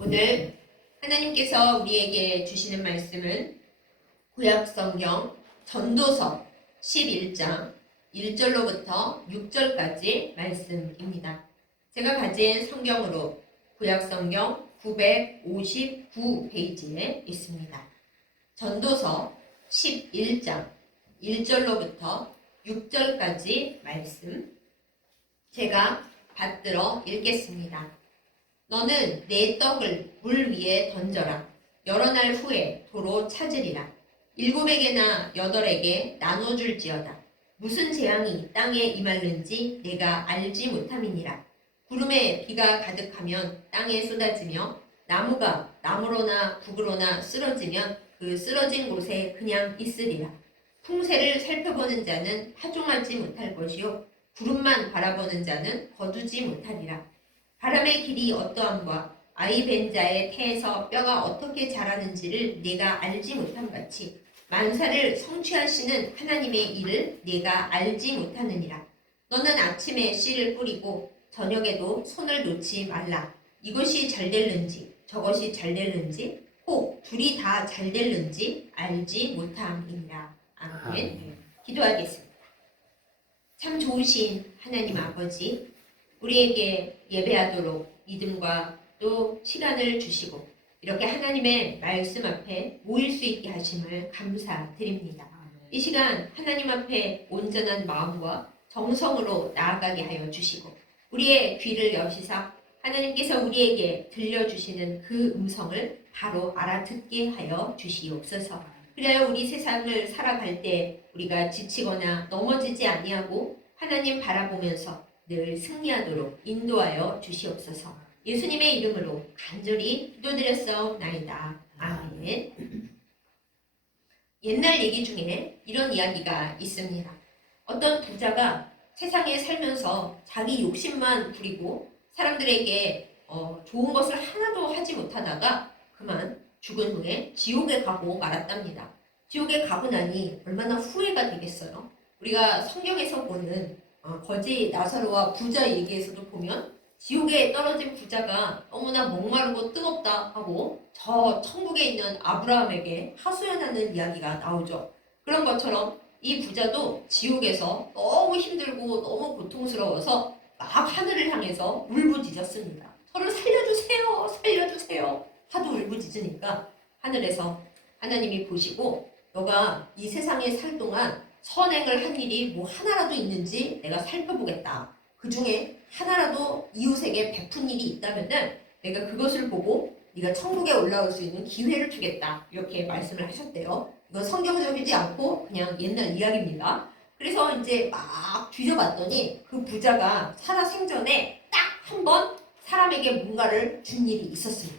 오늘 하나님께서 우리에게 주시는 말씀은 구약성경 전도서 11장 1절로부터 6절까지 말씀입니다. 제가 가진 성경으로 구약성경 959페이지에 있습니다. 전도서 11장 1절로부터 6절까지 말씀 제가 받들어 읽겠습니다. 너는 내 떡을 물 위에 던져라. 여러 날 후에 도로 찾으리라. 7에게나 8에게 나눠줄지어다. 무슨 재앙이 땅에 임할는지 내가 알지 못함이니라. 구름에 비가 가득하면 땅에 쏟아지며 나무가 나무로나 북으로나 쓰러지면 그 쓰러진 곳에 그냥 있으리라. 풍새를 살펴보는 자는 파종하지 못할 것이요 구름만 바라보는 자는 거두지 못하리라. 바람의 길이 어떠함과 아이 벤 자의 태에서 뼈가 어떻게 자라는지를 내가 알지 못함 같이 만사를 성취하시는 하나님의 일을 내가 알지 못하느니라. 너는 아침에 씨를 뿌리고 저녁에도 손을 놓지 말라. 이것이 잘 될는지 저것이 잘 될는지 혹 둘이 다 잘 될는지 알지 못함이니라. 아멘. 기도하겠습니다. 참 좋으신 하나님 아버지, 우리에게 예배하도록 믿음과 또 시간을 주시고 이렇게 하나님의 말씀 앞에 모일 수 있게 하심을 감사드립니다. 이 시간 하나님 앞에 온전한 마음과 정성으로 나아가게 하여 주시고 우리의 귀를 여시사 하나님께서 우리에게 들려주시는 그 음성을 바로 알아듣게 하여 주시옵소서. 그래야 우리 세상을 살아갈 때 우리가 지치거나 넘어지지 아니하고 하나님 바라보면서 늘 승리하도록 인도하여 주시옵소서. 예수님의 이름으로 간절히 기도드렸사옵나이다. 아멘. 옛날 얘기 중에 이런 이야기가 있습니다. 어떤 부자가 세상에 살면서 자기 욕심만 부리고 사람들에게 좋은 것을 하나도 하지 못하다가 그만 죽은 후에 지옥에 가고 말았답니다. 지옥에 가고 나니 얼마나 후회가 되겠어요. 우리가 성경에서 보는 거지 나사로와 부자 얘기에서도 보면 지옥에 떨어진 부자가 너무나 목마르고 뜨겁다 하고 저 천국에 있는 아브라함에게 하소연하는 이야기가 나오죠. 그런 것처럼 이 부자도 지옥에서 너무 힘들고 너무 고통스러워서 막 하늘을 향해서 울부짖었습니다. 저를 살려주세요, 살려주세요 하도 울부짖으니까 하늘에서 하나님이 보시고 너가 이 세상에 살 동안 선행을 한 일이 뭐 하나라도 있는지 내가 살펴보겠다. 그 중에 하나라도 이웃에게 베푼 일이 있다면은 내가 그것을 보고 네가 천국에 올라올 수 있는 기회를 주겠다. 이렇게 말씀을 하셨대요. 이건 성경적이지 않고 그냥 옛날 이야기입니다. 그래서 이제 막 뒤져봤더니 그 부자가 살아생전에 딱 한 번 사람에게 뭔가를 준 일이 있었습니다.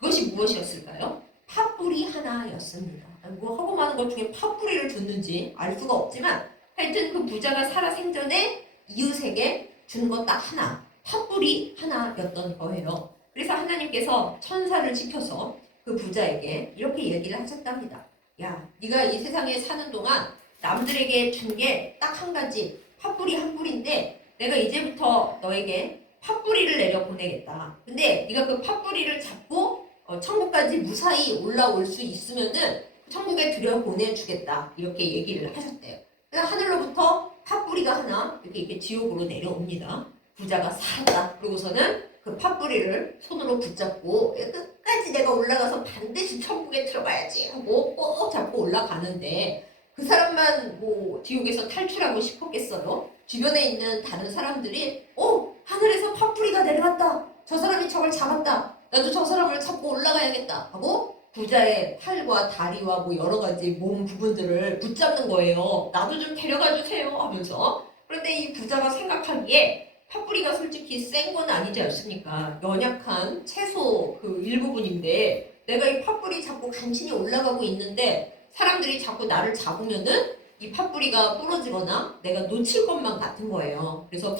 그것이 무엇이었을까요? 팥뿌리 하나였습니다. 뭐 하고 많은 것 중에 팥뿌리를 줬는지 알 수가 없지만 하여튼 그 부자가 살아생전에 이웃에게 준 것 딱 하나, 팥뿌리 하나였던 거예요. 그래서 하나님께서 천사를 시켜서 그 부자에게 이렇게 얘기를 하셨답니다. 야, 네가 이 세상에 사는 동안 남들에게 준 게 딱 한 가지, 팥뿌리 한 뿌리인데 내가 이제부터 너에게 팥뿌리를 내려 보내겠다. 근데 네가 그 팥뿌리를 잡고 천국까지 무사히 올라올 수 있으면은 천국에 들여보내주겠다. 이렇게 얘기를 하셨대요. 그래서 하늘로부터 팥뿌리가 하나 이렇게 지옥으로 내려옵니다. 부자가 살았다. 그러고서는 그 팥뿌리를 손으로 붙잡고 끝까지 내가 올라가서 반드시 천국에 들어가야지 하고 꼭 잡고 올라가는데 그 사람만 뭐 지옥에서 탈출하고 싶었겠어요? 주변에 있는 다른 사람들이 하늘에서 팥뿌리가 내려왔다. 저 사람이 저걸 잡았다. 나도 저 사람을 잡고 올라가야겠다 하고 부자의 팔과 다리와 뭐 여러 가지 몸 부분들을 붙잡는 거예요. 나도 좀 데려가 주세요 하면서. 그런데 이 부자가 생각하기에 팥뿌리가 솔직히 센 건 아니지 않습니까? 연약한 채소 그 일부분인데 내가 이 팥뿌리 잡고 간신히 올라가고 있는데 사람들이 자꾸 나를 잡으면은 이 팥뿌리가 부러지거나 내가 놓칠 것만 같은 거예요. 그래서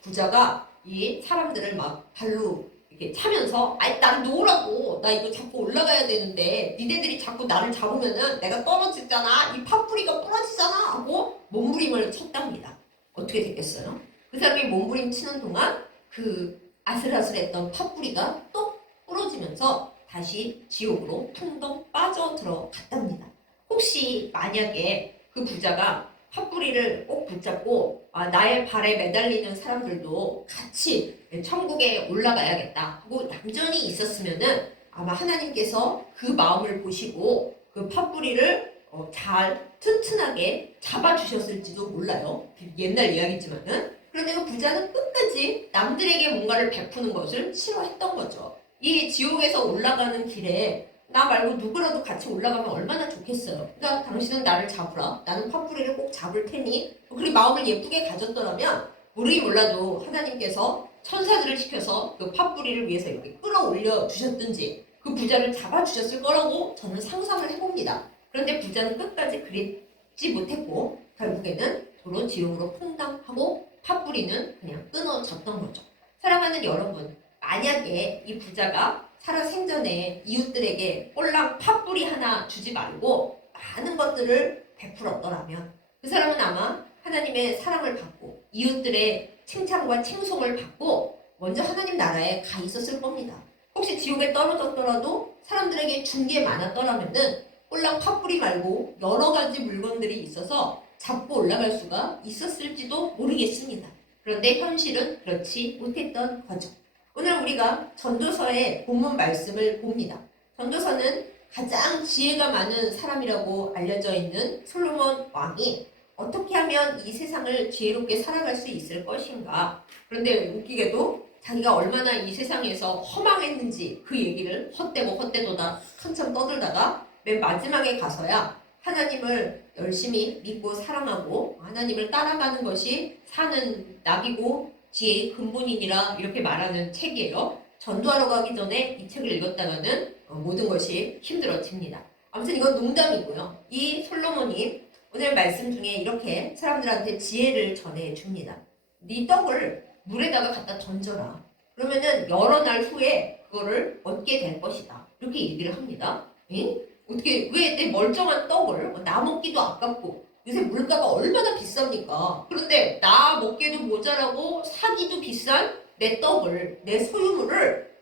부자가 이 사람들을 막 발로 이렇게 차면서 나를 놓으라고. 나 이거 잡고 올라가야 되는데 니네들이 자꾸 나를 잡으면은 내가 떨어지잖아. 이 팥뿌리가 부러지잖아 하고 몸부림을 쳤답니다. 어떻게 됐겠어요? 그 사람이 몸부림 치는 동안 그 아슬아슬했던 팥뿌리가 똑 부러지 떨어지면서 다시 지옥으로 퉁덩 빠져 들어갔답니다. 혹시 만약에 그 부자가 팥뿌리를 꼭 붙잡고 나의 발에 매달리는 사람들도 같이 천국에 올라가야겠다 하고 얌전히 있었으면은 아마 하나님께서 그 마음을 보시고 그 팥뿌리를 잘 튼튼하게 잡아주셨을지도 몰라요. 옛날 이야기지만은. 그런데 그 부자는 끝까지 남들에게 뭔가를 베푸는 것을 싫어했던 거죠. 이 지옥에서 올라가는 길에 나 말고 누구라도 같이 올라가면 얼마나 좋겠어요. 그러니까 당신은 나를 잡으라. 나는 팥뿌리를 꼭 잡을 테니. 그리고 마음을 예쁘게 가졌더라면 모르긴 몰라도 하나님께서 천사들을 시켜서 그 팥뿌리를 위해서 이렇게 끌어올려 주셨든지 그 부자를 잡아주셨을 거라고 저는 상상을 해봅니다. 그런데 부자는 끝까지 그랬지 못했고 결국에는 도로 지옥으로 퐁당하고 팥뿌리는 그냥 끊어졌던 거죠. 사랑하는 여러분, 만약에 이 부자가 살아 생전에 이웃들에게 꼴랑 팥뿌리 하나 주지 말고 많은 것들을 베풀었더라면 그 사람은 아마 하나님의 사랑을 받고 이웃들의 칭찬과 칭송을 받고 먼저 하나님 나라에 가 있었을 겁니다. 혹시 지옥에 떨어졌더라도 사람들에게 준 게 많았더라면은 꼴랑 팥뿌리 말고 여러 가지 물건들이 있어서 잡고 올라갈 수가 있었을지도 모르겠습니다. 그런데 현실은 그렇지 못했던 거죠. 오늘 우리가 전도서의 본문 말씀을 봅니다. 전도서는 가장 지혜가 많은 사람이라고 알려져 있는 솔로몬 왕이 어떻게 하면 이 세상을 지혜롭게 살아갈 수 있을 것인가. 그런데 웃기게도 자기가 얼마나 이 세상에서 허망했는지 그 얘기를 헛되도다 한참 떠들다가 맨 마지막에 가서야 하나님을 열심히 믿고 사랑하고 하나님을 따라가는 것이 사는 낙이고 지혜의 근본이니라 이렇게 말하는 책이에요. 전도하러 가기 전에 이 책을 읽었다가는 모든 것이 힘들어집니다. 아무튼 이건 농담이고요. 이 솔로몬이 오늘 말씀 중에 이렇게 사람들한테 지혜를 전해줍니다. 네 떡을 물에다가 갖다 던져라. 그러면은 여러 날 후에 그거를 얻게 될 것이다. 이렇게 얘기를 합니다. 응? 어떻게 왜 내 멀쩡한 떡을 나 먹기도 아깝고 요새 물가가 얼마나 비쌉니까? 그런데 나 먹기도 모자라고 사기도 비싼 내 떡을 내 소유물을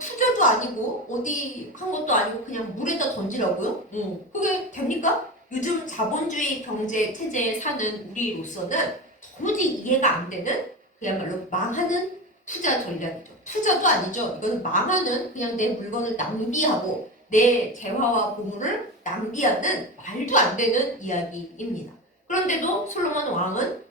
투자도 아니고 어디 한 것도 아니고 그냥 물에다 던지라고요? 그게 됩니까? 요즘 자본주의 경제 체제에 사는 우리로서는 도무지 이해가 안 되는 그야말로 망하는 투자 전략이죠. 투자도 아니죠. 이건 망하는 그냥 내 물건을 낭비하고 내 재화와 보물을 낭비하는 말도 안 되는 이야기입니다. 그런데도 솔로몬 왕은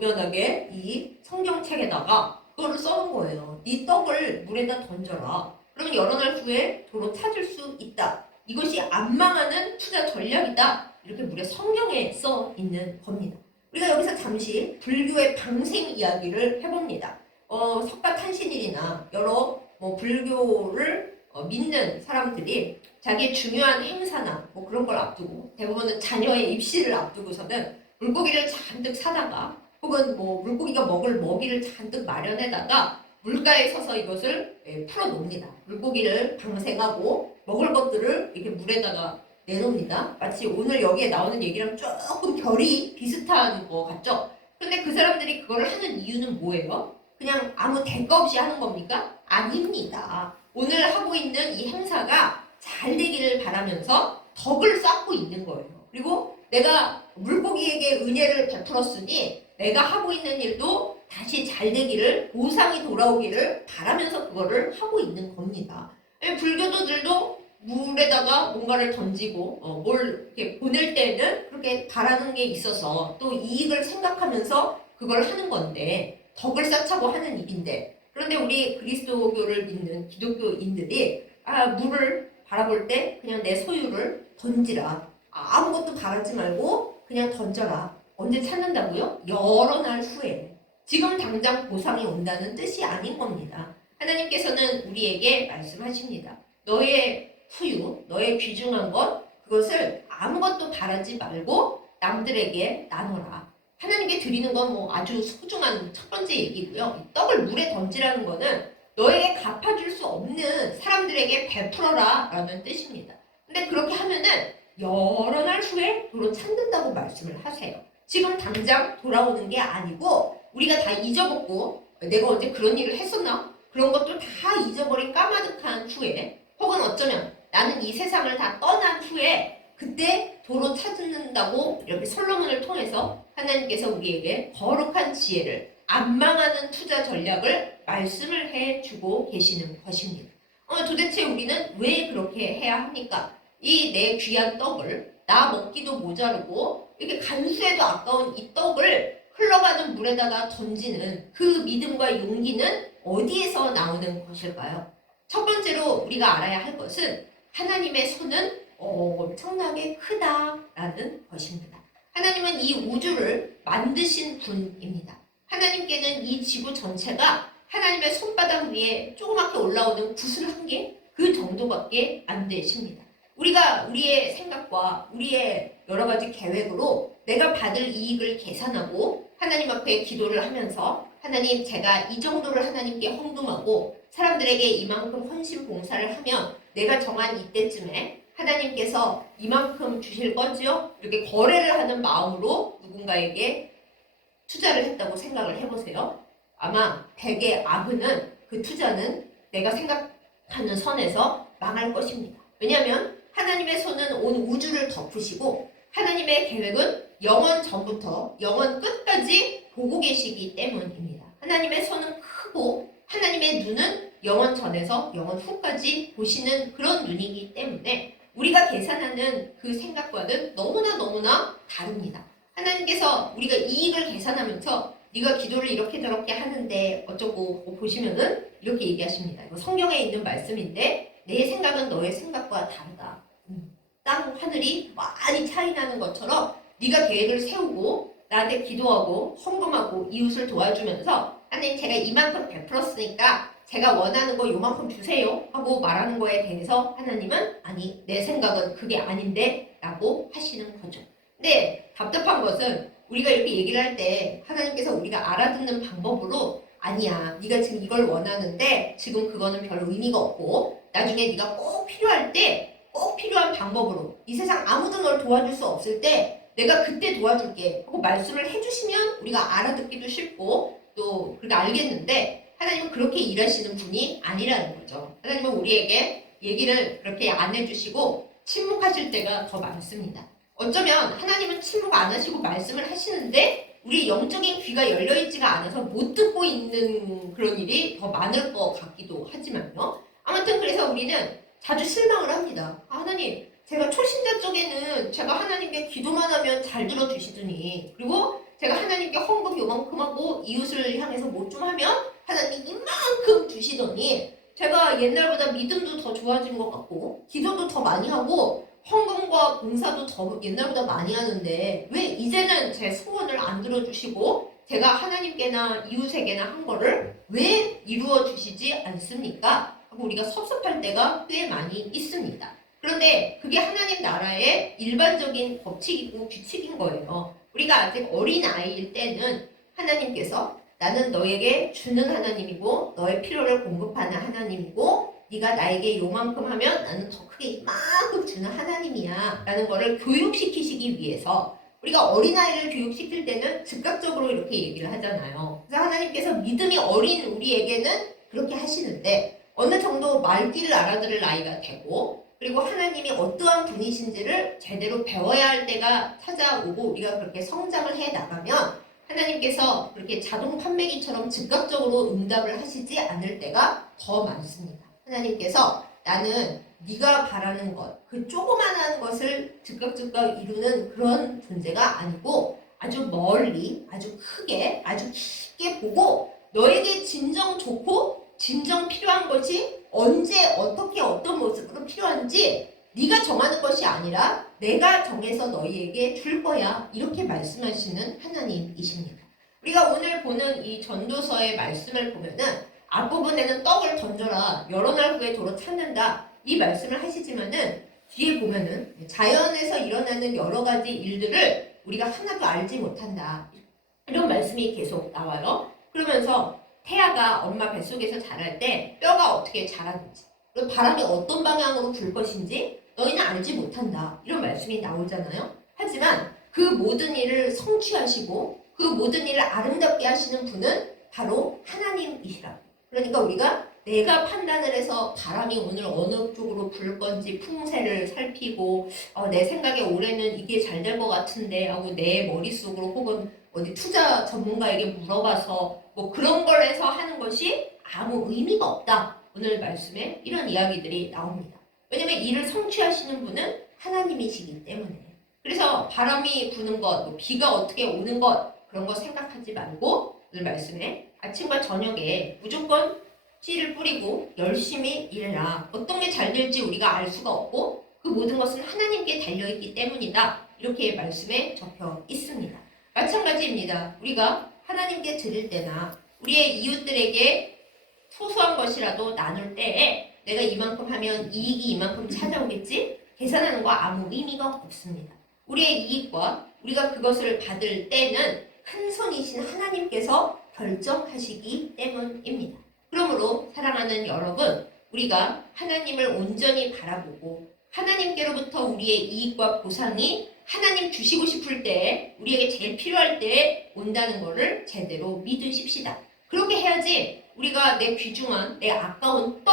유연하게 이 성경책에다가 그거를 써놓은 거예요. 네 떡을 물에다 던져라. 그러면 여러 날 후에 도로 찾을 수 있다. 이것이 안 망하는 투자 전략이다. 이렇게 무려 성경에 써 있는 겁니다. 우리가 여기서 잠시 불교의 방생 이야기를 해봅니다. 석가탄신일이나 여러 불교를 믿는 사람들이 자기의 중요한 행사나 그런 걸 앞두고 대부분은 자녀의 입시를 앞두고서는 물고기를 잔뜩 사다가 혹은 물고기가 먹을 먹이를 잔뜩 마련해다가 물가에 서서 이것을 풀어놓습니다. 물고기를 방생하고 먹을 것들을 이렇게 물에다가 내놓습니다. 마치 오늘 여기에 나오는 얘기랑 조금 결이 비슷한 것 같죠? 근데 그 사람들이 그걸 하는 이유는 뭐예요? 그냥 아무 대가 없이 하는 겁니까? 아닙니다. 오늘 하고 있는 이 행사가 잘 되기를 바라면서 덕을 쌓고 있는 거예요. 그리고 내가 물고기에게 은혜를 베풀었으니 내가 하고 있는 일도 다시 잘 되기를, 보상이 돌아오기를 바라면서 그거를 하고 있는 겁니다. 불교도들도 물에다가 뭔가를 던지고 뭘 이렇게 보낼 때는 그렇게 바라는 게 있어서 또 이익을 생각하면서 그걸 하는 건데 덕을 쌓자고 하는 일인데, 그런데 우리 그리스도교를 믿는 기독교인들이 물을 바라볼 때 그냥 내 소유를 던지라. 아무것도 바라지 말고 그냥 던져라. 언제 찾는다고요? 여러 날 후에. 지금 당장 보상이 온다는 뜻이 아닌 겁니다. 하나님께서는 우리에게 말씀하십니다. 너의 소유, 너의 귀중한 것, 그것을 아무것도 바라지 말고 남들에게 나눠라. 하나님께 드리는 건 아주 소중한 첫 번째 얘기고요. 떡을 물에 던지라는 거는 너에게 갚아줄 수 없는 사람들에게 베풀어라 라는 뜻입니다. 근데 그렇게 하면은 여러 날 후에 도로 찾는다고 말씀을 하세요. 지금 당장 돌아오는 게 아니고 우리가 다 잊어먹고 내가 언제 그런 일을 했었나? 그런 것도 다 잊어버린 까마득한 후에 혹은 어쩌면 나는 이 세상을 다 떠난 후에 그때 도로 찾는다고 이렇게 솔로몬을 통해서 하나님께서 우리에게 거룩한 지혜를 안 망하는 투자 전략을 말씀을 해주고 계시는 것입니다. 도대체 우리는 왜 그렇게 해야 합니까? 이 내 귀한 떡을 나 먹기도 모자르고 이렇게 간수해도 아까운 이 떡을 흘러가는 물에다가 던지는 그 믿음과 용기는 어디에서 나오는 것일까요? 첫 번째로 우리가 알아야 할 것은 하나님의 손은 엄청나게 크다라는 것입니다. 하나님은 이 우주를 만드신 분입니다. 하나님께는 이 지구 전체가 하나님의 손바닥 위에 조그맣게 올라오는 구슬 한 개? 그 정도밖에 안 되십니다. 우리가 우리의 생각과 우리의 여러 가지 계획으로 내가 받을 이익을 계산하고 하나님 앞에 기도를 하면서 하나님 제가 이 정도를 하나님께 헌금하고 사람들에게 이만큼 헌신 봉사를 하면 내가 정한 이때쯤에 하나님께서 이만큼 주실 거지요? 이렇게 거래를 하는 마음으로 누군가에게 투자를 했다고 생각을 해보세요. 아마 대개 악은은 그 투자는 내가 생각하는 선에서 망할 것입니다. 왜냐하면 하나님의 손은 온 우주를 덮으시고 하나님의 계획은 영원 전부터 영원 끝까지 보고 계시기 때문입니다. 하나님의 손은 크고 하나님의 눈은 영원 전에서 영원 후까지 보시는 그런 눈이기 때문에 우리가 계산하는 그 생각과는 너무나 다릅니다. 하나님께서 우리가 이익을 계산하면서 네가 기도를 이렇게 저렇게 하는데 어쩌고 보시면은 이렇게 얘기하십니다. 이거 성경에 있는 말씀인데 내 생각은 너의 생각과 다르다. 땅 하늘이 많이 차이 나는 것처럼 네가 계획을 세우고 나한테 기도하고 헌금하고 이웃을 도와주면서 하나님 제가 이만큼 베풀었으니까 제가 원하는 거 요만큼 주세요 하고 말하는 거에 대해서 하나님은 아니 내 생각은 그게 아닌데 라고 하시는 거죠. 근데 답답한 것은 우리가 이렇게 얘기를 할 때 하나님께서 우리가 알아듣는 방법으로 아니야 네가 지금 이걸 원하는데 지금 그거는 별 의미가 없고 나중에 네가 꼭 필요할 때 꼭 필요한 방법으로 이 세상 아무도 널 도와줄 수 없을 때 내가 그때 도와줄게 하고 말씀을 해주시면 우리가 알아듣기도 쉽고 또 그렇게 알겠는데 하나님은 그렇게 일하시는 분이 아니라는 거죠. 하나님은 우리에게 얘기를 그렇게 안 해주시고 침묵하실 때가 더 많습니다. 어쩌면 하나님은 침묵 안 하시고 말씀을 하시는데 우리 영적인 귀가 열려있지가 않아서 못 듣고 있는 그런 일이 더 많을 것 같기도 하지만요. 아무튼 그래서 우리는 자주 실망을 합니다. 하나님 제가 초신자 쪽에는 제가 하나님께 기도만 하면 잘 들어주시더니 그리고 제가 하나님께 헌금 요만큼 하고 이웃을 향해서 뭐 좀 하면 하나님 이만큼 주시더니 제가 옛날보다 믿음도 더 좋아진 것 같고 기도도 더 많이 하고 헌금과 봉사도 더 옛날보다 많이 하는데 왜 이제는 제 소원을 안 들어주시고 제가 하나님께나 이웃에게나 한 거를 왜 이루어 주시지 않습니까? 하고 우리가 섭섭할 때가 꽤 많이 있습니다. 그런데 그게 하나님 나라의 일반적인 법칙이고 규칙인 거예요. 우리가 아직 어린 아이일 때는 하나님께서 나는 너에게 주는 하나님이고 너의 필요를 공급하는 하나님이고 네가 나에게 요만큼 하면 나는 더 크게 이만큼 주는 하나님이야 라는 거를 교육시키시기 위해서 우리가 어린아이를 교육시킬 때는 즉각적으로 이렇게 얘기를 하잖아요. 그래서 하나님께서 믿음이 어린 우리에게는 그렇게 하시는데 어느 정도 말귀를 알아들을 나이가 되고 그리고 하나님이 어떠한 분이신지를 제대로 배워야 할 때가 찾아오고 우리가 그렇게 성장을 해 나가면 하나님께서 그렇게 자동 판매기처럼 즉각적으로 응답을 하시지 않을 때가 더 많습니다. 하나님께서 나는 네가 바라는 것, 그 조그만한 것을 즉각 이루는 그런 존재가 아니고 아주 멀리, 아주 크게, 아주 깊게 보고 너에게 진정 좋고 진정 필요한 것이 언제 어떻게 어떤 모습으로 필요한지 네가 정하는 것이 아니라 내가 정해서 너희에게 줄 거야 이렇게 말씀하시는 하나님이십니다. 우리가 오늘 보는 이 전도서의 말씀을 보면은 앞부분에는 떡을 던져라 여러 날 후에 도로 찾는다 이 말씀을 하시지만은 뒤에 보면은 자연에서 일어나는 여러 가지 일들을 우리가 하나도 알지 못한다 이런 말씀이 계속 나와요. 그러면서 태아가 엄마 뱃속에서 자랄 때 뼈가 어떻게 자라는지 그리고 바람이 어떤 방향으로 불 것인지 너희는 알지 못한다 이런 말씀이 나오잖아요. 하지만 그 모든 일을 성취하시고 그 모든 일을 아름답게 하시는 분은 바로 하나님이시라. 그러니까 우리가 내가 판단을 해서 바람이 오늘 어느 쪽으로 불 건지 풍세를 살피고 내 생각에 올해는 이게 잘 될 것 같은데 하고 내 머릿속으로 혹은 어디 투자 전문가에게 물어봐서 뭐 그런 걸 해서 하는 것이 아무 의미가 없다. 오늘 말씀에 이런 이야기들이 나옵니다. 왜냐면 이를 성취하시는 분은 하나님이시기 때문에. 그래서 바람이 부는 것, 뭐 비가 어떻게 오는 것 그런 거 생각하지 말고 오늘 말씀에 아침과 저녁에 무조건 씨를 뿌리고 열심히 일해라. 어떤 게 잘 될지 우리가 알 수가 없고 그 모든 것은 하나님께 달려있기 때문이다. 이렇게 말씀에 적혀 있습니다. 마찬가지입니다. 우리가 하나님께 드릴 때나 우리의 이웃들에게 소소한 것이라도 나눌 때에 내가 이만큼 하면 이익이 이만큼 찾아오겠지? 계산하는 거 아무 의미가 없습니다. 우리의 이익과 우리가 그것을 받을 때는 큰 손이신 하나님께서 결정하시기 때문입니다. 그러므로 사랑하는 여러분, 우리가 하나님을 온전히 바라보고 하나님께로부터 우리의 이익과 보상이 하나님 주시고 싶을 때, 우리에게 제일 필요할 때 온다는 것을 제대로 믿으십시다. 그렇게 해야지 우리가 내 귀중한, 내 아까운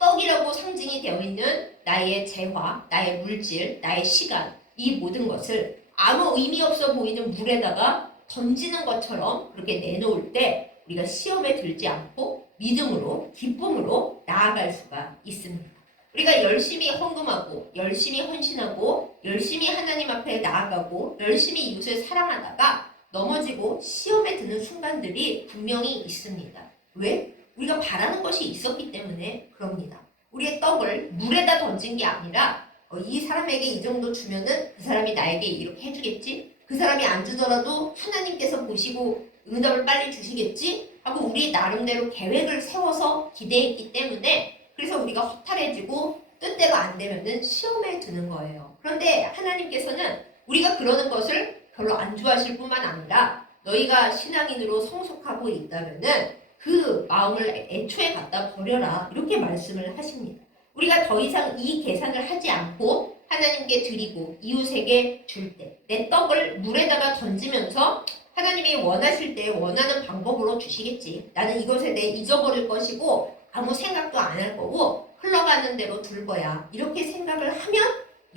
떡이라고 상징이 되어 있는 나의 재화, 나의 물질, 나의 시간, 이 모든 것을 아무 의미 없어 보이는 물에다가 던지는 것처럼 그렇게 내놓을 때 우리가 시험에 들지 않고 믿음으로, 기쁨으로 나아갈 수가 있습니다. 우리가 열심히 헌금하고, 열심히 헌신하고, 열심히 하나님 앞에 나아가고, 열심히 이웃을 사랑하다가 넘어지고 시험에 드는 순간들이 분명히 있습니다. 왜? 우리가 바라는 것이 있었기 때문에 그럽니다. 우리의 떡을 물에다 던진 게 아니라 이 사람에게 이 정도 주면은 그 사람이 나에게 이렇게 해주겠지? 그 사람이 안 주더라도 하나님께서 보시고 응답을 빨리 주시겠지? 하고 우리 나름대로 계획을 세워서 기대했기 때문에 그래서 우리가 허탈해지고 뜻대로 안 되면은 시험에 드는 거예요. 그런데 하나님께서는 우리가 그러는 것을 별로 안 좋아하실 뿐만 아니라 너희가 신앙인으로 성숙하고 있다면은 그 마음을 애초에 갖다 버려라. 이렇게 말씀을 하십니다. 우리가 더 이상 이 계산을 하지 않고 하나님께 드리고 이웃에게 줄 때 내 떡을 물에다가 던지면서 하나님이 원하실 때 원하는 방법으로 주시겠지. 나는 이것에 대해 잊어버릴 것이고 아무 생각도 안 할 거고 흘러가는 대로 둘 거야. 이렇게 생각을 하면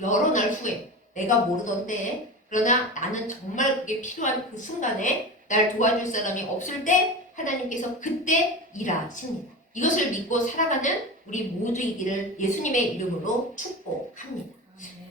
여러 날 후에 내가 모르던 때에 그러나 나는 정말 그게 필요한 그 순간에 날 도와줄 사람이 없을 때 하나님께서 그때 일하십니다. 이것을 믿고 살아가는 우리 모두이기를 예수님의 이름으로 축복합니다.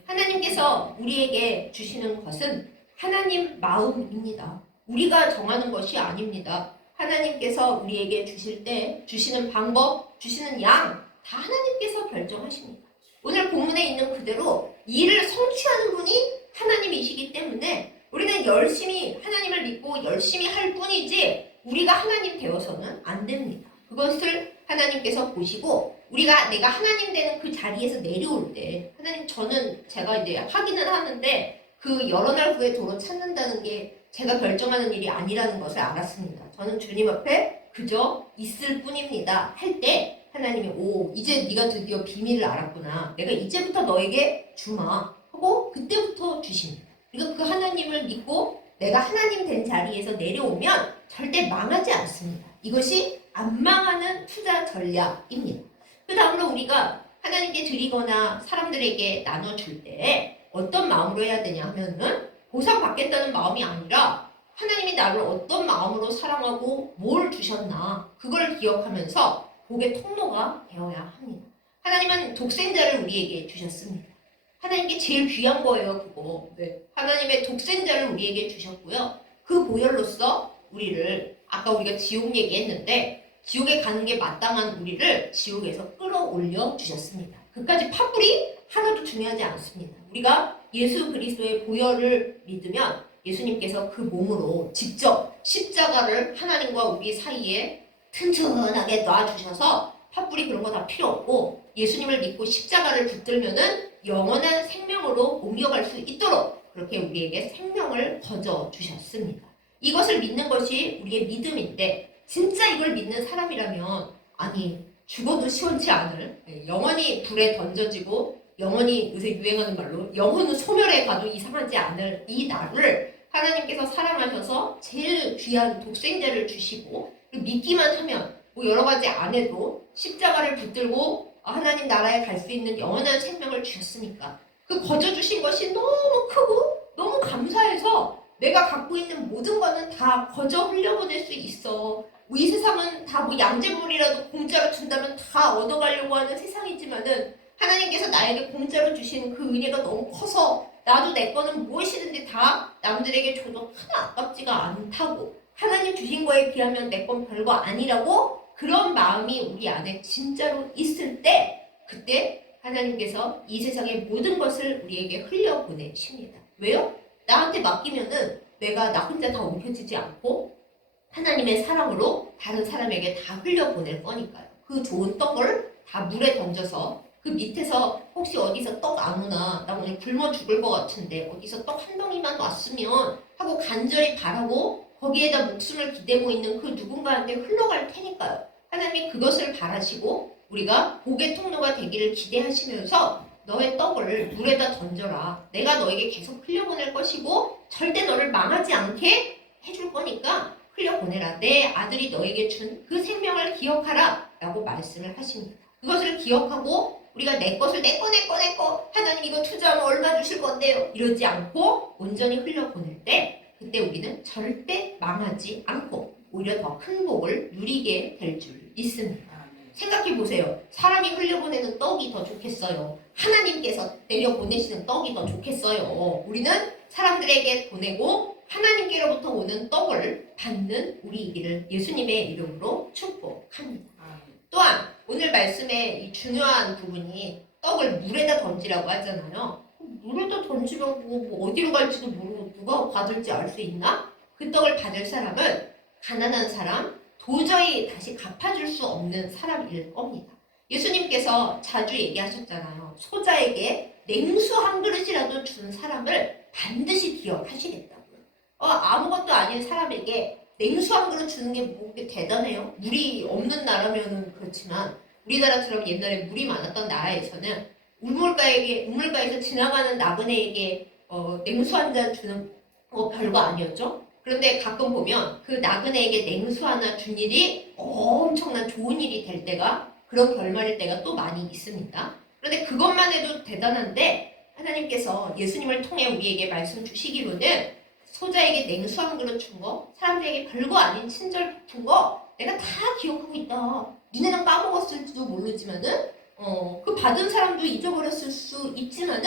하나님께서 우리에게 주시는 것은 하나님 마음입니다. 우리가 정하는 것이 아닙니다. 하나님께서 우리에게 주실 때 주시는 방법, 주시는 양 다 하나님께서 결정하십니다. 오늘 본문에 있는 그대로 일을 성취하는 분이 하나님이시기 때문에 우리는 열심히 하나님을 믿고 열심히 할 뿐이지 우리가 하나님 되어서는 안 됩니다. 그것을 하나님께서 보시고 내가 하나님 되는 그 자리에서 내려올 때 하나님 제가 이제 하기는 하는데 그 여러 날 후에 도로 찾는다는 게 제가 결정하는 일이 아니라는 것을 알았습니다. 저는 주님 앞에 그저 있을 뿐입니다. 할 때 하나님이 이제 네가 드디어 비밀을 알았구나. 내가 이제부터 너에게 주마 하고 그때부터 주십니다. 그러니까 그 하나님을 믿고 내가 하나님 된 자리에서 내려오면 절대 망하지 않습니다. 이것이 안 망하는 투자 전략입니다. 그 다음으로 우리가 하나님께 드리거나 사람들에게 나눠줄 때 어떤 마음으로 해야 되냐 하면은 보상받겠다는 마음이 아니라 하나님이 나를 어떤 마음으로 사랑하고 뭘 주셨나 그걸 기억하면서 복의 통로가 되어야 합니다. 하나님은 독생자를 우리에게 주셨습니다. 하나님께 제일 귀한 거예요, 그거. 네. 하나님의 독생자를 우리에게 주셨고요. 그 보혈로서 우리를 아까 우리가 지옥 얘기했는데 지옥에 가는 게 마땅한 우리를 지옥에서 끌어올려 주셨습니다. 그까지 팥불이 하나도 중요하지 않습니다. 우리가 예수 그리스도의 보혈을 믿으면 예수님께서 그 몸으로 직접 십자가를 하나님과 우리 사이에 튼튼하게 놔주셔서 팥불이 그런 거 다 필요 없고 예수님을 믿고 십자가를 붙들면은 영원한 생명으로 옮겨갈 수 있도록 그렇게 우리에게 생명을 거저 주셨습니다. 이것을 믿는 것이 우리의 믿음인데 진짜 이걸 믿는 사람이라면 죽어도 시원치 않을 영원히 불에 던져지고 영원히 요새 유행하는 말로 영혼은 소멸에 가도 이상하지 않을 이 나를 하나님께서 사랑하셔서 제일 귀한 독생자를 주시고 믿기만 하면 뭐 여러 가지 안 해도 십자가를 붙들고 하나님 나라에 갈 수 있는 영원한 생명을 주셨으니까 그 거저 주신 것이 너무 크고 너무 감사해서 내가 갖고 있는 모든 거는 다 거저 흘려보낼 수 있어. 이 세상은 다 뭐 양재물이라도 공짜로 준다면 다 얻어가려고 하는 세상이지만은 하나님께서 나에게 공짜로 주신 그 은혜가 너무 커서 나도 내 거는 무엇이든지 다 남들에게 줘도 하나 아깝지가 않다고, 하나님 주신 거에 비하면 내 건 별거 아니라고 그런 마음이 우리 안에 진짜로 있을 때, 그때 하나님께서 이 세상의 모든 것을 우리에게 흘려보내십니다. 왜요? 나한테 맡기면은 내가 나 혼자 다 옮겨지지 않고 하나님의 사랑으로 다른 사람에게 다 흘려보낼 거니까요. 그 좋은 떡을 다 물에 던져서 그 밑에서 혹시 어디서 떡 안 오나, 나 오늘 굶어 죽을 것 같은데 어디서 떡 한 덩이만 왔으면 하고 간절히 바라고 거기에다 목숨을 기대고 있는 그 누군가한테 흘러갈 테니까요. 하나님이 그것을 바라시고 우리가 복의 통로가 되기를 기대하시면서 너의 떡을 물에다 던져라. 내가 너에게 계속 흘려보낼 것이고 절대 너를 망하지 않게 해줄 거니까 흘려보내라. 내 아들이 너에게 준 그 생명을 기억하라 라고 말씀을 하십니다. 그것을 기억하고 우리가 내 것을 내 거 하나님 이거 투자하면 얼마 주실 건데요 이러지 않고 온전히 흘려보낼 때, 그때 우리는 절대 망하지 않고 오히려 더 큰 복을 누리게 될 줄 믿습니다. 생각해 보세요. 사람이 흘려보내는 떡이 더 좋겠어요? 하나님께서 내려보내시는 떡이 더 좋겠어요? 우리는 사람들에게 보내고 하나님께로부터 오는 떡을 받는 우리이기를 예수님의 이름으로 축복합니다. 또한 오늘 말씀의 이 중요한 부분이 떡을 물에다 던지라고 하잖아요. 물에다 던지면 뭐 어디로 갈지도 모르고 누가 받을지 알 수 있나? 그 떡을 받을 사람은 가난한 사람, 도저히 다시 갚아줄 수 없는 사람일 겁니다. 예수님께서 자주 얘기하셨잖아요. 소자에게 냉수 한 그릇이라도 준 사람을 반드시 기억하시겠다고요. 아무것도 아닌 사람에게 냉수 한 그릇 주는 게 뭐 그렇게 대단해요? 물이 없는 나라면은 그렇지만 우리나라처럼 옛날에 물이 많았던 나라에서는 우물가에서 지나가는 나그네에게 냉수 한 잔 주는 거 별거 아니었죠? 그런데 가끔 보면 그 나그네에게 냉수 하나 준 일이 엄청난 좋은 일이 될 때가, 그런 결말일 때가 또 많이 있습니다. 그런데 그것만 해도 대단한데 하나님께서 예수님을 통해 우리에게 말씀 주시기로는 소자에게 냉수 한 그릇 준 거, 사람들에게 별거 아닌 친절 베푼 거 내가 다 기억하고 있다. 니네는 까먹었을지도 모르지만은 그 받은 사람도 잊어버렸을 수 있지만은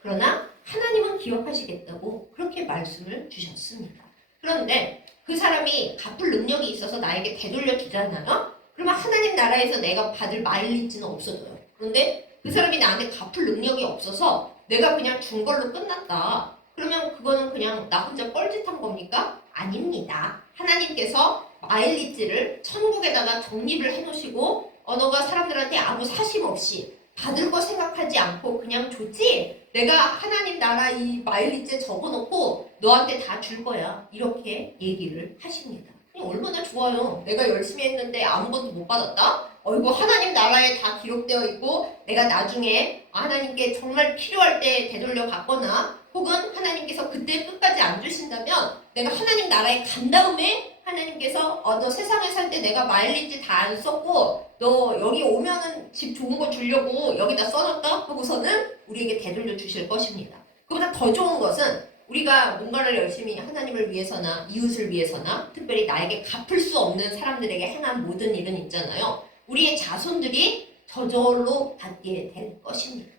그러나 하나님은 기억하시겠다고 그렇게 말씀을 주셨습니다. 그런데 그 사람이 갚을 능력이 있어서 나에게 되돌려 주잖아요. 그러면 하나님 나라에서 내가 받을 마일리지는 없어져요. 그런데 그 사람이 나한테 갚을 능력이 없어서 내가 그냥 준 걸로 끝났다. 그러면 그거는 그냥 나 혼자 뻘짓한 겁니까? 아닙니다. 하나님께서 마일리지를 천국에다가 적립을 해놓으시고 너가 사람들한테 아무 사심 없이 받을 거 생각하지 않고 그냥 줬지? 내가 하나님 나라 이 마일리지에 적어놓고 너한테 다 줄 거야. 이렇게 얘기를 하십니다. 얼마나 좋아요. 내가 열심히 했는데 아무것도 못 받았다? 이거 하나님 나라에 다 기록되어 있고 내가 나중에 하나님께 정말 필요할 때 되돌려 받거나 혹은 하나님께서 그때 끝까지 안 주신다면 내가 하나님 나라에 간 다음에 하나님께서 너 세상에 살 때 내가 마일리지 다 안 썼고 너 여기 오면은 집 좋은 거 주려고 여기다 써놨다 하고서는 우리에게 되돌려 주실 것입니다. 그보다 더 좋은 것은 우리가 뭔가를 열심히 하나님을 위해서나 이웃을 위해서나 특별히 나에게 갚을 수 없는 사람들에게 행한 모든 일은 있잖아요. 우리의 자손들이 저절로 받게 될 것입니다.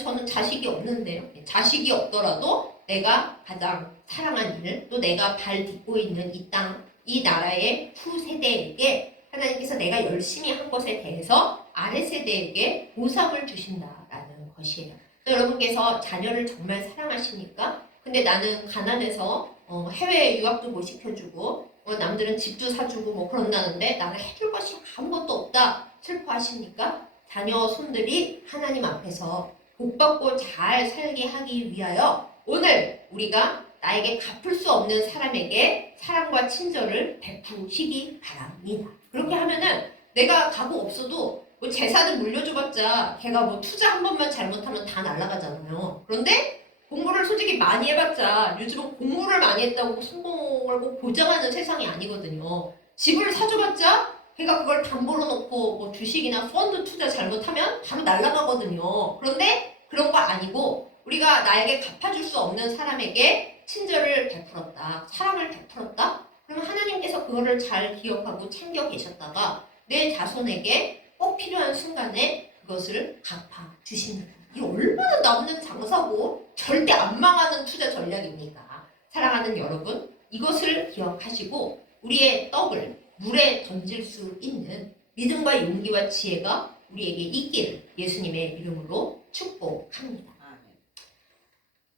저는 자식이 없는데요. 자식이 없더라도 내가 가장 사랑한 일, 또 내가 발 딛고 있는 이 땅, 이 나라의 후세대에게 하나님께서 내가 열심히 한 것에 대해서 아래 세대에게 보상을 주신다라는 것이에요. 여러분께서 자녀를 정말 사랑하십니까? 근데 나는 가난해서 해외 유학도 못 시켜주고 남들은 집도 사주고 뭐 그런다는데 나는 해줄 것이 아무것도 없다 슬퍼하십니까? 자녀 손들이 하나님 앞에서 복받고 잘 살게 하기 위하여 오늘 우리가 나에게 갚을 수 없는 사람에게 사랑과 친절을 베푸시기 바랍니다. 그렇게 하면은 내가 가고 없어도 뭐 재산을 물려줘봤자 걔가 뭐 투자 한 번만 잘못하면 다 날아가잖아요. 그런데 공부를 솔직히 많이 해봤자 요즘은 공부를 많이 했다고 성공을 꼭 보장하는 세상이 아니거든요. 집을 사줘봤자 걔가 그걸 담보로 놓고 뭐 주식이나 펀드 투자 잘못하면 바로 날아가거든요. 그런데 그런 거 아니고 우리가 나에게 갚아줄 수 없는 사람에게 친절을 베풀었다. 사랑을 베풀었다. 그러면 하나님께서 그거를 잘 기억하고 챙겨 계셨다가 내 자손에게 꼭 필요한 순간에 그것을 갚아 주십니다. 이 얼마나 남는 장사고 절대 안 망하는 투자 전략입니까? 사랑하는 여러분, 이것을 기억하시고 우리의 떡을 물에 던질 수 있는 믿음과 용기와 지혜가 우리에게 있기를 예수님의 이름으로 축복합니다.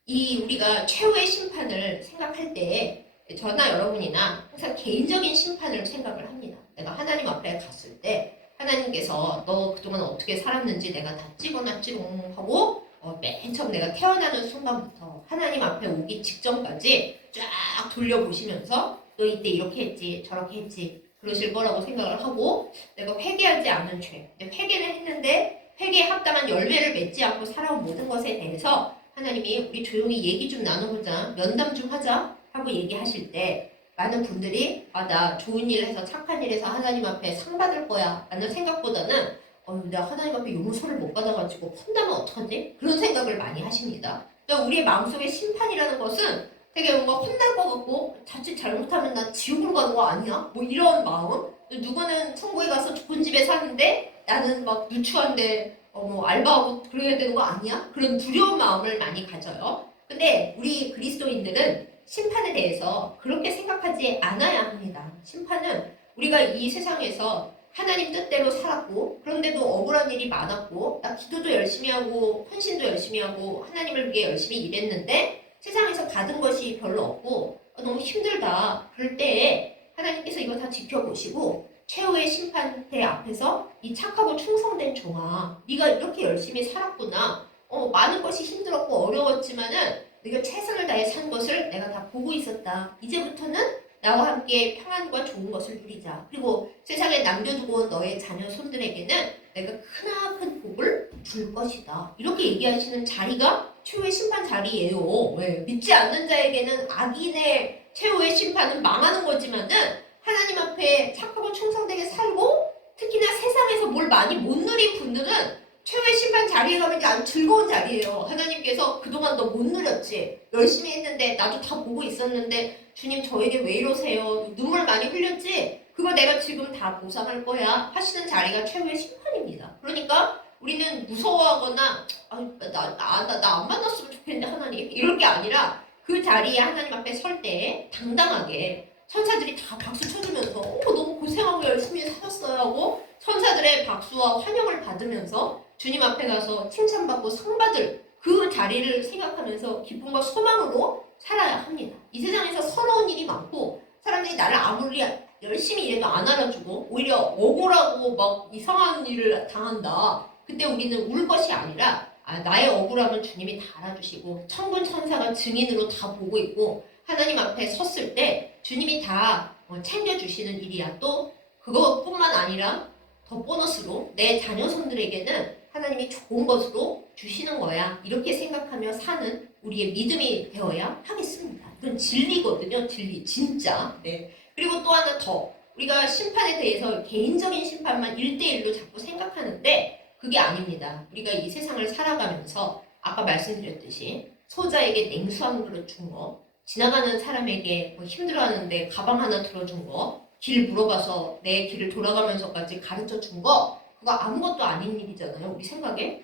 이 우리가 최후의 심판을 생각할 때 저나 여러분이나 항상 개인적인 심판을 생각을 합니다. 내가 하나님 앞에 갔을 때 하나님께서 너 그동안 어떻게 살았는지 내가 다 찍어놨지롱 하고 맨 처음 내가 태어나는 순간부터 하나님 앞에 오기 직전까지 쫙 돌려보시면서 너 이때 이렇게 했지 저렇게 했지 그러실 거라고 생각을 하고 내가 회개하지 않은 죄 회개를 했는데 회개에 합당한 열매를 맺지 않고 살아온 모든 것에 대해서 하나님이 우리 조용히 얘기 좀 나눠보자 면담 좀 하자 하고 얘기하실 때 많은 분들이 나 좋은 일 해서 착한 일 해서 하나님 앞에 상 받을 거야 라는 생각보다는 내가 하나님 앞에 용서를 못 받아가지고 펀다면 어떡하지? 그런 생각을 많이 하십니다. 그러니까 우리의 마음속에 심판이라는 것은 되게 뭔가 혼날 것 같고 자칫 잘못하면 나 지옥으로 가는 거 아니야? 뭐 이런 마음. 누구는 천국에 가서 좋은 집에 사는데 나는 막 누추한데 뭐 알바하고 그래야 되는 거 아니야? 그런 두려운 마음을 많이 가져요. 근데 우리 그리스도인들은 심판에 대해서 그렇게 생각하지 않아야 합니다. 심판은 우리가 이 세상에서 하나님 뜻대로 살았고 그런데도 억울한 일이 많았고 나 기도도 열심히 하고 헌신도 열심히 하고 하나님을 위해 열심히 일했는데 세상에서 받은 것이 별로 없고 너무 힘들다. 그럴 때에 하나님께서 이거 다 지켜보시고 최후의 심판대 앞에서 이 착하고 충성된 종아 네가 이렇게 열심히 살았구나. 많은 것이 힘들었고 어려웠지만은 네가 최선을 다해 산 것을 내가 다 보고 있었다. 이제부터는 나와 함께 평안과 좋은 것을 누리자. 그리고 세상에 남겨두고 온 너의 자녀 손들에게는 내가 크나큰 복을 줄 것이다. 이렇게 얘기하시는 자리가 최후의 심판 자리예요. 왜? 믿지 않는 자에게는 악인의 최후의 심판은 망하는 거지만은 하나님 앞에 착하고 충성되게 살고 특히나 세상에서 뭘 많이 못 누린 분들은 최후의 심판 자리에 가면 이제 아주 즐거운 자리예요. 하나님께서 그동안 너 못 누렸지? 열심히 했는데 나도 다 보고 있었는데 주님 저에게 왜 이러세요? 눈물 많이 흘렸지? 그거 내가 지금 다 보상할 거야 하시는 자리가 최후의 심판입니다. 그러니까 우리는 무서워하거나 나 안 만났으면 좋겠는데 하나님 이럴 게 아니라 그 자리에 하나님 앞에 설 때 당당하게 천사들이 다 박수 쳐주면서 너무 고생하고 열심히 사셨어요 하고 천사들의 박수와 환영을 받으면서 주님 앞에 가서 칭찬받고 상 받을 그 자리를 생각하면서 기쁨과 소망으로 살아야 합니다. 이 세상에서 서러운 일이 많고 사람들이 나를 아무리 열심히 일해도 안 알아주고 오히려 억울하고 막 이상한 일을 당한다. 그때 우리는 울 것이 아니라 나의 억울함은 주님이 다 알아주시고 천군 천사가 증인으로 다 보고 있고 하나님 앞에 섰을 때 주님이 다 챙겨주시는 일이야. 또 그것뿐만 아니라 더 보너스로 내 자녀손들에게는 하나님이 좋은 것으로 주시는 거야. 이렇게 생각하며 사는 우리의 믿음이 되어야 하겠습니다. 이건 진리거든요. 진리. 진짜. 네. 그리고 또 하나 더. 우리가 심판에 대해서 개인적인 심판만 1대1로 자꾸 생각하는데 그게 아닙니다. 우리가 이 세상을 살아가면서 아까 말씀드렸듯이 소자에게 냉수 한 그릇 준 거, 지나가는 사람에게 힘들어하는데 가방 하나 들어준 거, 길 물어봐서 내 길을 돌아가면서까지 가르쳐 준 거, 그거 아무것도 아닌 일이잖아요. 우리 생각에.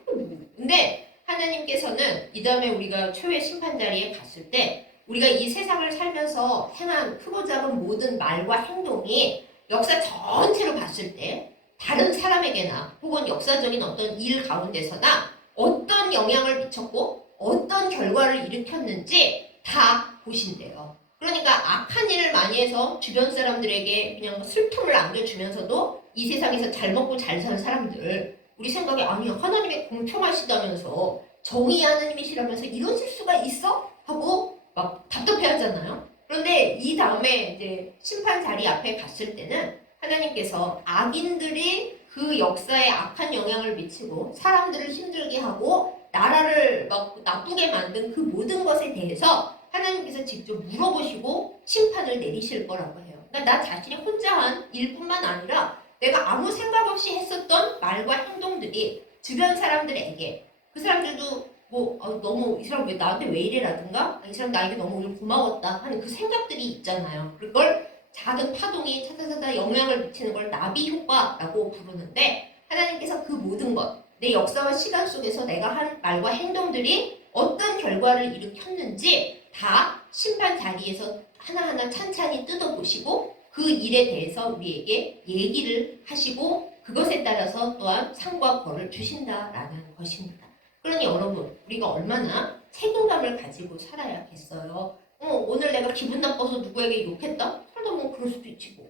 근데 하나님께서는 이 다음에 우리가 최후의 심판 자리에 갔을 때 우리가 이 세상을 살면서 행한 크고 작은 모든 말과 행동이 역사 전체로 봤을 때 다른 사람에게나 혹은 역사적인 어떤 일 가운데서나 어떤 영향을 미쳤고 어떤 결과를 일으켰는지 다 보신대요. 그러니까 악한 일을 많이 해서 주변 사람들에게 그냥 슬픔을 안겨주면서도 이 세상에서 잘 먹고 잘 사는 사람들 우리 생각에 아니 하나님이 공평하시다면서 정의 하나님이시라면서 이러실 수가 있어? 하고 막 답답해하잖아요. 그런데 이 다음에 이제 심판 자리 앞에 갔을 때는 하나님께서 악인들이 그 역사에 악한 영향을 미치고 사람들을 힘들게 하고 나라를 막 나쁘게 만든 그 모든 것에 대해서 하나님께서 직접 물어보시고 심판을 내리실 거라고 해요. 그러니까 나 자신이 혼자 한 일뿐만 아니라 내가 아무 생각 없이 했었던 말과 행동들이 주변 사람들에게 그 사람들도 뭐 너무 이 사람 왜 나한테 왜 이래라든가 이 사람 나에게 너무 오늘 고마웠다 하는 그 생각들이 있잖아요. 그걸 작은 파동이 차차차차 영향을 미치는 걸 나비 효과라고 부르는데 하나님께서 그 모든 것, 내 역사와 시간 속에서 내가 한 말과 행동들이 어떤 결과를 일으켰는지 다 심판 자리에서 하나하나 찬찬히 뜯어보시고 그 일에 대해서 우리에게 얘기를 하시고 그것에 따라서 또한 상과 벌을 주신다라는 것입니다. 그러니 여러분, 우리가 얼마나 책임감을 가지고 살아야겠어요. 오늘 내가 기분 나빠서 누구에게 욕했다? 설마 뭐 그럴 수도 있지 뭐.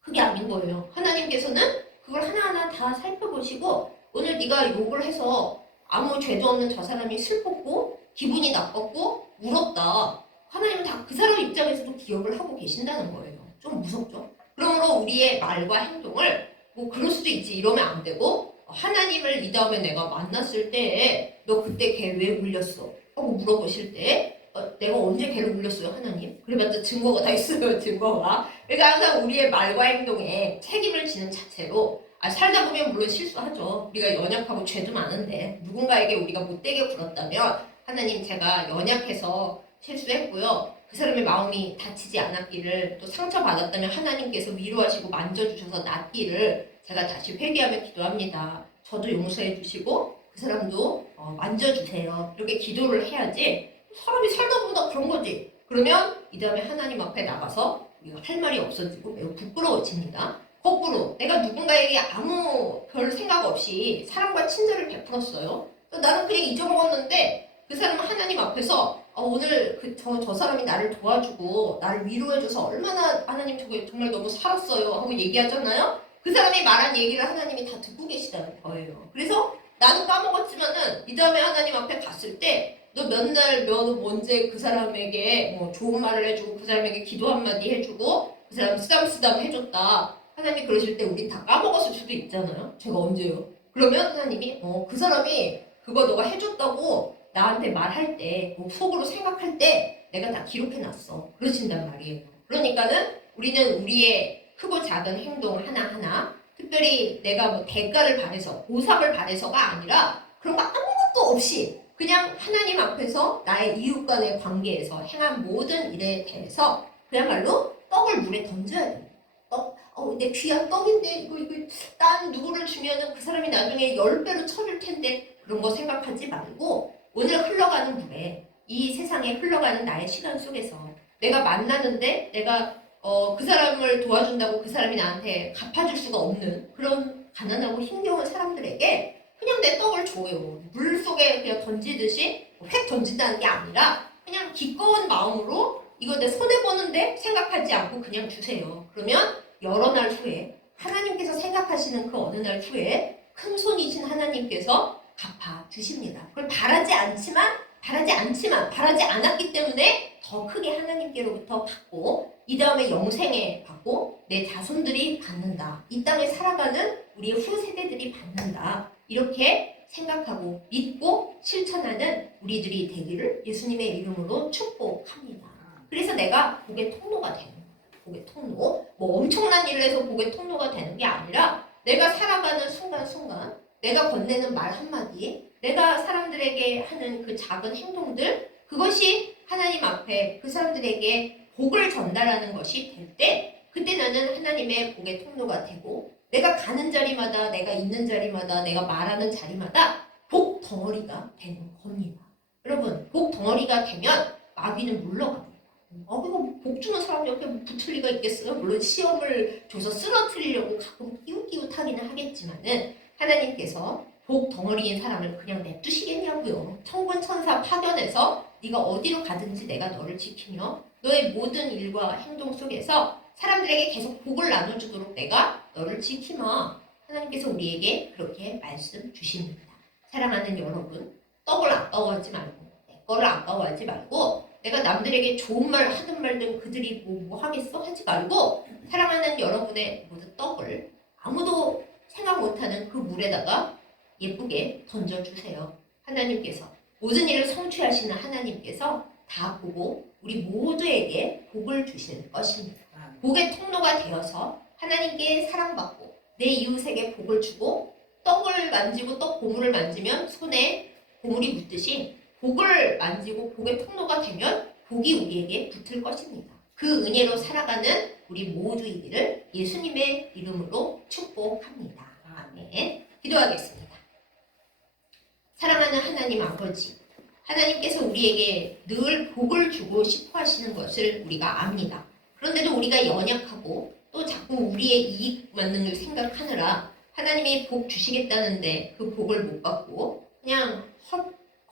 그게 아닌 거예요. 하나님께서는 그걸 하나하나 다 살펴보시고 오늘 네가 욕을 해서 아무 죄도 없는 저 사람이 슬펐고 기분이 나빴고 울었다. 하나님은 다 그 사람 입장에서도 기억을 하고 계신다는 거예요. 좀 무섭죠? 그러므로 우리의 말과 행동을 뭐 그럴 수도 있지 이러면 안 되고 하나님을 이 다음에 내가 만났을 때 너 그때 걔 왜 울렸어? 하고 물어보실 때 내가 언제 걔를 울렸어요 하나님? 그래봤자 증거가 다 있어요 증거가. 그러니까 항상 우리의 말과 행동에 책임을 지는 자세로 살다 보면 물론 실수하죠. 우리가 연약하고 죄도 많은데 누군가에게 우리가 못되게 굴었다면 하나님 제가 연약해서 실수했고요. 그 사람의 마음이 다치지 않았기를 또 상처받았다면 하나님께서 위로하시고 만져주셔서 낫기를 제가 다시 회개하며 기도합니다. 저도 용서해 주시고 그 사람도 만져주세요. 이렇게 기도를 해야지 사람이 살다 보다 그런 거지. 그러면 이 다음에 하나님 앞에 나가서 우리가 할 말이 없어지고 매우 부끄러워집니다. 거꾸로 내가 누군가에게 아무 별 생각 없이 사랑과 친절을 베풀었어요. 나는 그냥 잊어먹었는데 그 사람은 하나님 앞에서 오늘 저 사람이 나를 도와주고 나를 위로해줘서 얼마나 하나님 저게 정말 너무 살았어요 하고 얘기하잖아요. 그 사람이 말한 얘기를 하나님이 다 듣고 계시다는 거예요. 그래서 나는 까먹었지만은 이 다음에 하나님 앞에 갔을 때 너 맨날 언제 그 사람에게 뭐 좋은 말을 해주고 그 사람에게 기도 한마디 해주고 그 사람 쓰담쓰담 해줬다. 하나님이 그러실 때 우리 다 까먹었을 수도 있잖아요. 제가 언제요? 그러면 하나님이 그 사람이 그거 너가 해줬다고 나한테 말할 때 속으로 생각할 때 내가 다 기록해놨어. 그러신단 말이에요. 그러니까는 우리는 우리의 크고 작은 행동 하나하나 특별히 내가 뭐 대가를 바래서 보상을 바래서가 아니라 그런 거 아무것도 없이 그냥 하나님 앞에서 나의 이웃 간의 관계에서 행한 모든 일에 대해서 그야말로 떡을 물에 던져야 됩니다. 내 귀한 떡인데 이거 딴 누구를 주면은 그 사람이 나중에 10배로 쳐줄 텐데 그런 거 생각하지 말고 오늘 흘러가는 물에 이 세상에 흘러가는 나의 시간 속에서 내가 만나는데 내가 그 사람을 도와준다고 그 사람이 나한테 갚아줄 수가 없는 그런 가난하고 힘겨운 사람들에게 그냥 내 떡을 줘요. 물 속에 그냥 던지듯이 획 던진다는 게 아니라 그냥 기꺼운 마음으로 이거 내 손해보는데 생각하지 않고 그냥 주세요. 그러면 여러 날 후에 하나님께서 생각하시는 그 어느 날 후에 큰 손이신 하나님께서 갚아주십니다. 그걸 바라지 않았기 때문에 더 크게 하나님께로부터 받고 이 다음에 영생에 받고 내 자손들이 받는다. 이 땅에 살아가는 우리의 후세대들이 받는다. 이렇게 생각하고 믿고 실천하는 우리들이 되기를 예수님의 이름으로 축복합니다. 그래서 내가 복의 통로가 되는 거예요. 복의 통로. 뭐 엄청난 일을 해서 복의 통로가 되는 게 아니라 내가 살아가는 순간순간 내가 건네는 말 한마디 내가 사람들에게 하는 그 작은 행동들 그것이 하나님 앞에 그 사람들에게 복을 전달하는 것이 될 때 그때 나는 하나님의 복의 통로가 되고 내가 가는 자리마다 내가 있는 자리마다 내가 말하는 자리마다 복 덩어리가 되는 겁니다. 여러분 복 덩어리가 되면 마귀는 물러갑니다. 그거 복 주는 사람 옆에 붙을 리가 있겠어요? 물론 시험을 줘서 쓰러뜨리려고 가끔 끼웃끼웃하기는 하겠지만은 하나님께서 복 덩어리인 사람을 그냥 냅두시겠냐고요. 천군 천사 파견해서 네가 어디로 가든지 내가 너를 지키며 너의 모든 일과 행동 속에서 사람들에게 계속 복을 나눠주도록 내가 너를 지키마. 하나님께서 우리에게 그렇게 말씀 주십니다. 사랑하는 여러분, 떡을 아까워하지 말고 내 거를 아까워하지 말고 내가 남들에게 좋은 말 하든 말든 그들이 뭐 하겠어? 하지 말고 사랑하는 여러분의 모든 떡을 아무도 생각 못하는 그 물에다가 예쁘게 던져주세요. 하나님께서 모든 일을 성취하시는 하나님께서 다 보고 우리 모두에게 복을 주실 것입니다. 복의 통로가 되어서 하나님께 사랑받고 내 이웃에게 복을 주고 떡을 만지고 떡 고물을 만지면 손에 고물이 묻듯이 복을 만지고 복의 통로가 되면 복이 우리에게 붙을 것입니다. 그 은혜로 살아가는 우리 모두이기를 예수님의 이름으로 축복합니다. 아멘. 기도하겠습니다. 사랑하는 하나님 아버지, 하나님께서 우리에게 늘 복을 주고 싶어 하시는 것을 우리가 압니다. 그런데도 우리가 연약하고 또 자꾸 우리의 이익만을 생각하느라 하나님이 복 주시겠다는데 그 복을 못 받고 그냥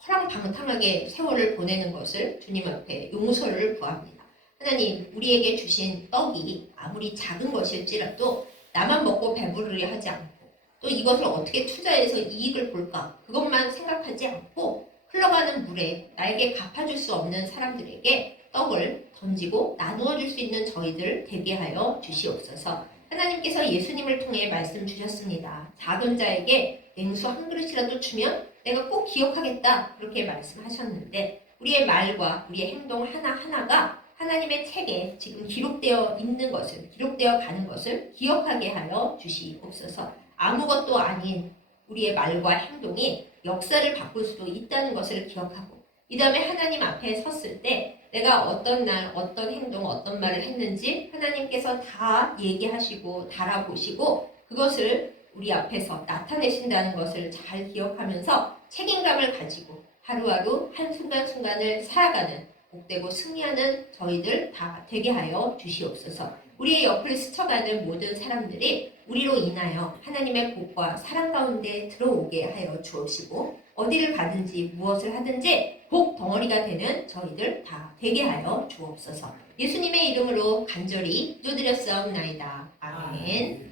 허랑방탕하게 세월을 보내는 것을 주님 앞에 용서를 구합니다. 하나님, 우리에게 주신 떡이 아무리 작은 것일지라도 나만 먹고 배부르게 하지 않고 또 이것을 어떻게 투자해서 이익을 볼까 그것만 생각하지 않고 흘러가는 물에 나에게 갚아줄 수 없는 사람들에게 떡을 던지고 나누어 줄 수 있는 저희들 되게 하여 주시옵소서. 하나님께서 예수님을 통해 말씀 주셨습니다. 작은 자에게 냉수 한 그릇이라도 주면 내가 꼭 기억하겠다 그렇게 말씀하셨는데 우리의 말과 우리의 행동 하나하나가 하나님의 책에 지금 기록되어 있는 것을 기록되어 가는 것을 기억하게 하여 주시옵소서. 아무것도 아닌 우리의 말과 행동이 역사를 바꿀 수도 있다는 것을 기억하고 이 다음에 하나님 앞에 섰을 때 내가 어떤 날 어떤 행동 어떤 말을 했는지 하나님께서 다 얘기하시고 달아보시고 그것을 우리 앞에서 나타내신다는 것을 잘 기억하면서 책임감을 가지고 하루하루 한순간순간을 살아가는 복되고 승리하는 저희들 다 되게 하여 주시옵소서. 우리의 옆을 스쳐가는 모든 사람들이 우리로 인하여 하나님의 복과 사랑 가운데 들어오게 하여 주옵시고 어디를 가든지 무엇을 하든지 복 덩어리가 되는 저희들 다 되게 하여 주옵소서. 예수님의 이름으로 간절히 기도드렸사옵나이다. 아멘.